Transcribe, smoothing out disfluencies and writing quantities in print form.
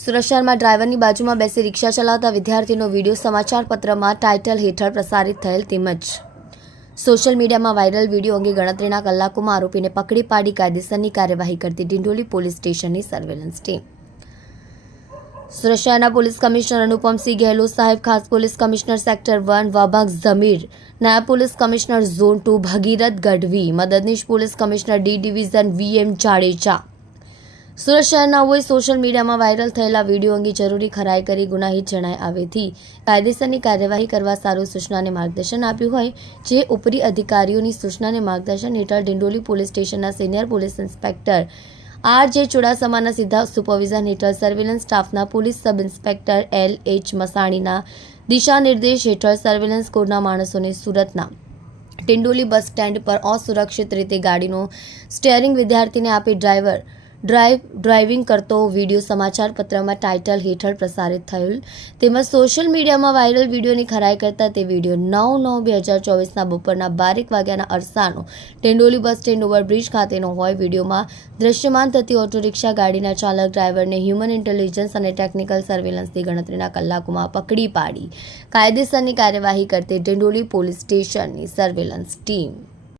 સુરત શહેરમાં ડ્રાઈવરની બાજુમાં બેસી રિક્ષા ચલાવતા વિદ્યાર્થીનો વિડીયો સમાચારપત્રમાં ટાઇટલ હેઠળ પ્રસારિત થયેલ તેમજ સોશિયલ મીડિયામાં વાયરલ વિડીયો અંગે ગણતરીના કલાકોમાં આરોપીને પકડી પાડી કાયદેસરની કાર્યવાહી કરતી ડિંડોલી પોલીસ સ્ટેશનની સર્વેલન્સ ટીમ। સુરત શહેરના પોલીસ કમિશનર અનુપમસિંહ ગેહલોત સાહેબ, ખાસ પોલીસ કમિશનર સેક્ટર 1 વાબાગ ઝમીર, નાયબ police commissioner zone 2 Bhagirath Gadhvi, મદદનીશ police commissioner D division VM Jadeja Surat શહેરનાઓએ સોશિયલ મીડિયામાં વાયરલ થયેલા વિડીયો અંગે જરૂરી ખરાઈ કરી ગુનાહિત જણાય આવેથી કાયદેસરની કાર્યવાહી કરવા સારું સૂચના અને માર્ગદર્શન આપ્યું હોય, જે ઉપરી અધિકારીઓની સૂચના અને માર્ગદર્શન હેઠળ ડિંડોલી પોલીસ સ્ટેશનના સિનિયર પોલીસ ઇન્સ્પેક્ટર RJ ચુડાસમાના સીધા સુપરવિઝન હેઠળ સર્વેલન્સ સ્ટાફના પોલીસ સબ ઇન્સ્પેક્ટર LH મસાણીના દિશા નિર્દેશ હેઠળ સર્વેલન્સ કોડના માણસોને સુરતના ડિંડોલી બસ સ્ટેન્ડ પર અસુરક્ષિત રીતે ગાડીનો સ્ટીયરિંગ વિદ્યાર્થીને આપી ડ્રાઇવિંગ કરતો વિડીયો સમાચારપત્રમાં ટાઇટલ હેઠળ પ્રસારિત થયેલ તેમજ સોશિયલ મીડિયામાં વાયરલ વિડીયોની ખરાઈ કરતા તે વિડીયો 9/9/2024ના બપોરના 12 વાગ્યાના અરસાનો ડિંડોલી બસ સ્ટેન્ડ ઓવરબ્રિજ ખાતેનો હોય। વિડીયોમાં દ્રશ્યમાન થતી ઓટો રિક્ષા ગાડીના ચાલક ડ્રાઈવરને હ્યુમન ઇન્ટેલિજન્સ અને ટેકનિકલ સર્વેલન્સની ગણતરીના કલાકોમાં પકડી પાડી કાયદેસરની કાર્યવાહી કરતી ડિંડોલી પોલીસ સ્ટેશનની સર્વેલન્સ ટીમ।